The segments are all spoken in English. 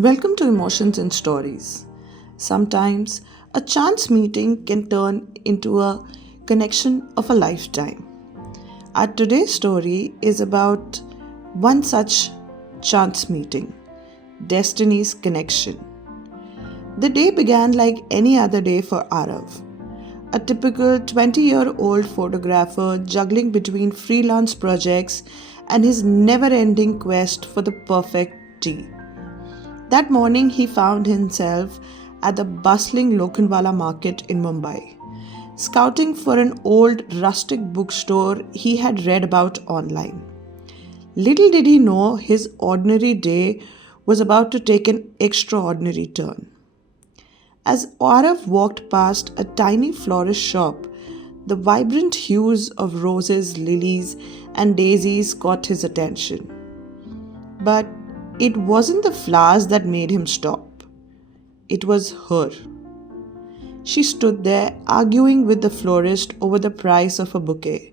Welcome to Emotions and Stories. Sometimes a chance meeting can turn into a connection of a lifetime. Our today's story is about one such chance meeting, Destiny's Connection. The day began like any other day for Aarav, a typical 20-year-old photographer juggling between freelance projects and his never ending quest for the perfect tea. That morning, he found himself at the bustling Lokhandwala market in Mumbai, scouting for an old rustic bookstore he had read about online. Little did he know his ordinary day was about to take an extraordinary turn. As Aarav walked past a tiny florist shop, the vibrant hues of roses, lilies, and daisies caught his attention. But it wasn't the flowers that made him stop. It was her. She stood there arguing with the florist over the price of a bouquet,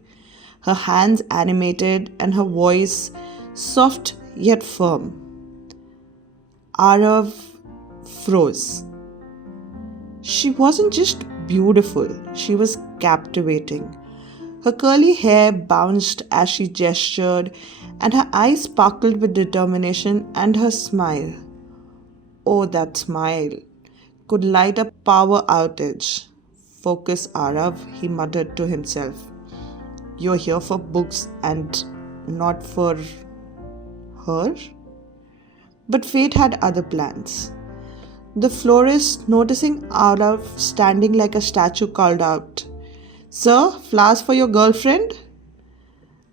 her hands animated and her voice soft yet firm. Aarav froze. She wasn't just beautiful, she was captivating. Her curly hair bounced as she gestured, and her eyes sparkled with determination, and her smile, oh, that smile, could light a power outage. Focus, Aarav, he muttered to himself. You're here for books and not for her? But fate had other plans. The florist, noticing Aarav standing like a statue, called out, Sir, flowers for your girlfriend?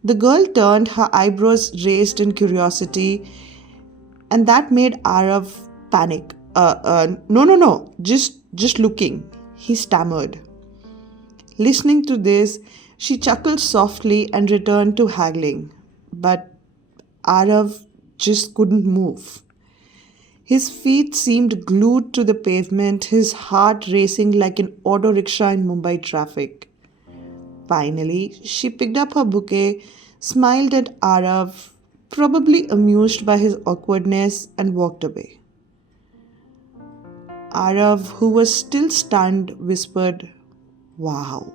The girl turned, her eyebrows raised in curiosity, and that made Aarav panic. No, just looking, he stammered. Listening to this, she chuckled softly and returned to haggling. But Aarav just couldn't move. His feet seemed glued to the pavement, his heart racing like an auto rickshaw in Mumbai traffic. Finally, she picked up her bouquet, smiled at Aarav, probably amused by his awkwardness, and walked away. Aarav, who was still stunned, whispered, Wow.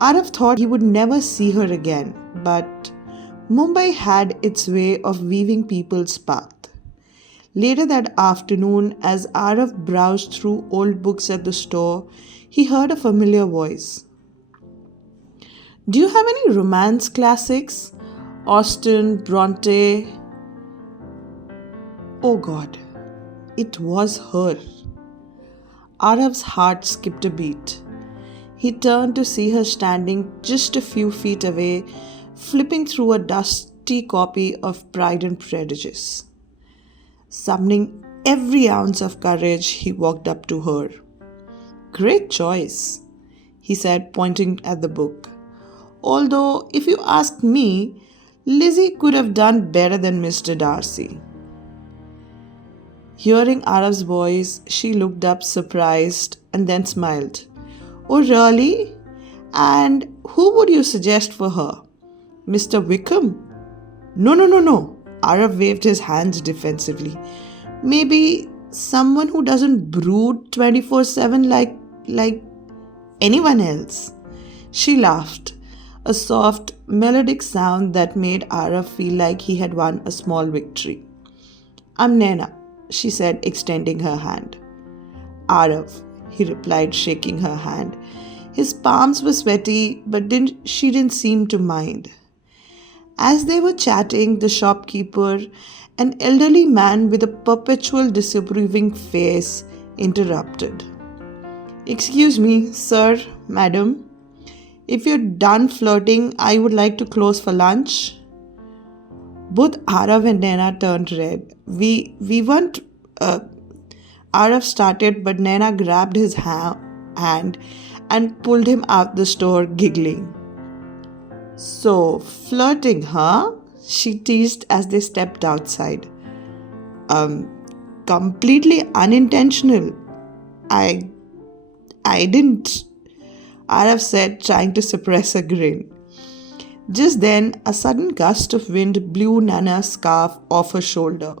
Aarav thought he would never see her again, but Mumbai had its way of weaving people's path. Later that afternoon, as Aarav browsed through old books at the store, he heard a familiar voice. Do you have any romance classics? Austen, Bronte? Oh God, it was her. Aarav's heart skipped a beat. He turned to see her standing just a few feet away, flipping through a dusty copy of Pride and Prejudice. Summoning every ounce of courage, he walked up to her. Great choice, he said, pointing at the book. Although, if you ask me, Lizzie could have done better than Mr. Darcy. Hearing Aarav's voice, she looked up surprised and then smiled. Oh, really? And who would you suggest for her? Mr. Wickham? No. Aarav waved his hands defensively. Maybe someone who doesn't brood 24/7 like anyone else. She laughed, a soft, melodic sound that made Aarav feel like he had won a small victory. I'm Naina, she said, extending her hand. Aarav, he replied, shaking her hand. His palms were sweaty, but she didn't seem to mind. As they were chatting, the shopkeeper, an elderly man with a perpetual disapproving face, interrupted. Excuse me, sir, madam. If you're done flirting, I would like to close for lunch. Both Aarav and Naina turned red. We weren't... Aarav started, but Naina grabbed his hand and pulled him out the store, giggling. So, flirting, huh? She teased as they stepped outside. Completely unintentional. I didn't, Aarav said, trying to suppress a grin. Just then, a sudden gust of wind blew Nana's scarf off her shoulder.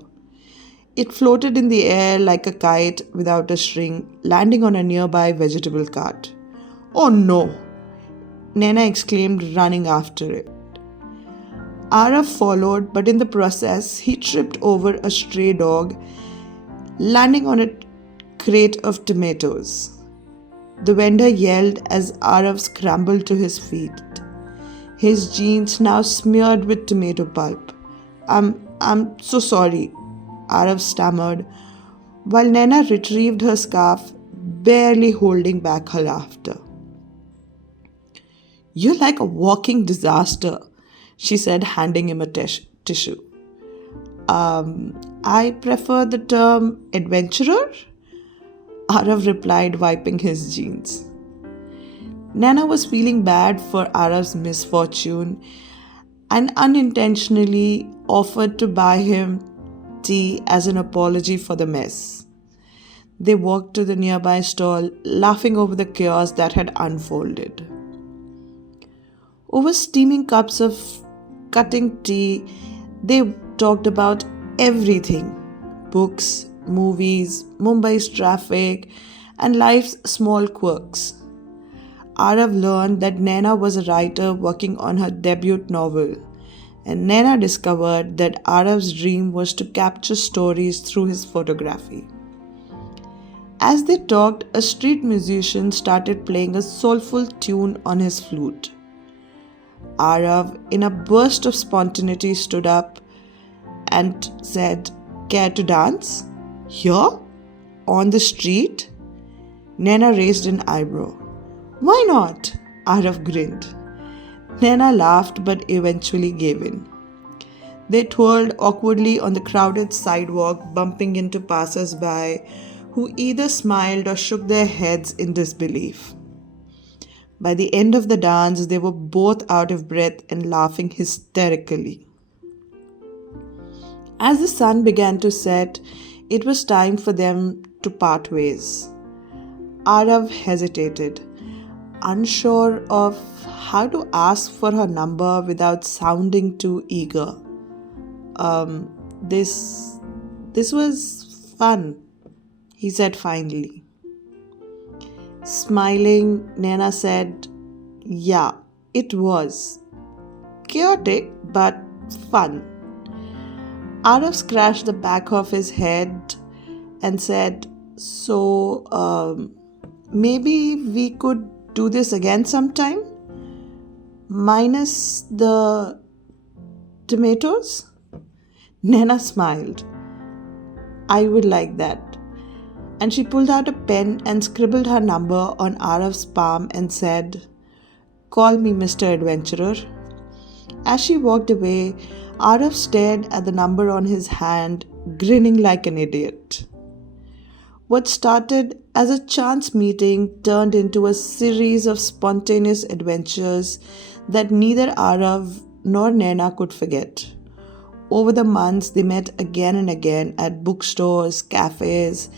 It floated in the air like a kite without a string, landing on a nearby vegetable cart. Oh no! Naina exclaimed, running after it. Aarav followed, but in the process, he tripped over a stray dog, landing on a crate of tomatoes. The vendor yelled as Aarav scrambled to his feet, his jeans now smeared with tomato pulp. I'm so sorry, Aarav stammered, while Naina retrieved her scarf, barely holding back her laughter. You're like a walking disaster, she said, handing him a tissue. I prefer the term adventurer, Aarav replied, wiping his jeans. Naina was feeling bad for Aarav's misfortune and unintentionally offered to buy him tea as an apology for the mess. They walked to the nearby stall, laughing over the chaos that had unfolded. Over steaming cups of cutting tea, they talked about everything: books, movies, Mumbai's traffic, and life's small quirks. Aarav learned that Naina was a writer working on her debut novel, and Naina discovered that Aarav's dream was to capture stories through his photography. As they talked, a street musician started playing a soulful tune on his flute. Aarav, in a burst of spontaneity, stood up and said, "Care to dance? Here? On the street?" Naina raised an eyebrow. "Why not?" Aarav grinned. Naina laughed but eventually gave in. They twirled awkwardly on the crowded sidewalk, bumping into passers-by who either smiled or shook their heads in disbelief. By the end of the dance, they were both out of breath and laughing hysterically. As the sun began to set, it was time for them to part ways. Aarav hesitated, unsure of how to ask for her number without sounding too eager. This was fun, he said finally. Smiling, Naina said, "Yeah, it was. Chaotic, but fun." Aarav scratched the back of his head and said, So, maybe we could do this again sometime? Minus the tomatoes? Naina smiled. "I would like that." And she pulled out a pen and scribbled her number on Aarav's palm and said, "Call me Mr. Adventurer." As she walked away, Aarav stared at the number on his hand, grinning like an idiot. What started as a chance meeting turned into a series of spontaneous adventures that neither Aarav nor Naina could forget. Over the months, they met again and again at bookstores, cafes,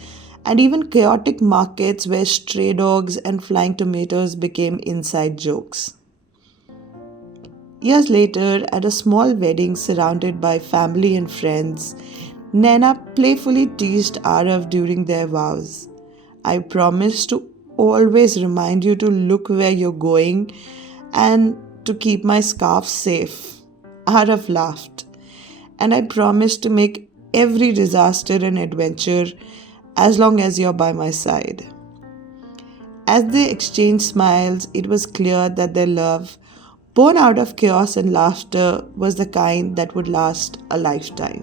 and even chaotic markets where stray dogs and flying tomatoes became inside jokes. Years later, at a small wedding surrounded by family and friends, Naina playfully teased Aarav during their vows. "I promise to always remind you to look where you're going and to keep my scarf safe." Aarav laughed. "And I promise to make every disaster an adventure as long as you're by my side." As they exchanged smiles, it was clear that their love, born out of chaos and laughter, was the kind that would last a lifetime.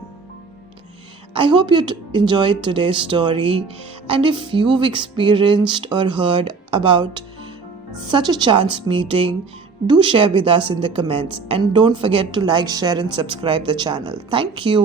I hope you enjoyed today's story, and if you've experienced or heard about such a chance meeting, do share with us in the comments, and don't forget to like, share and subscribe the channel. Thank you.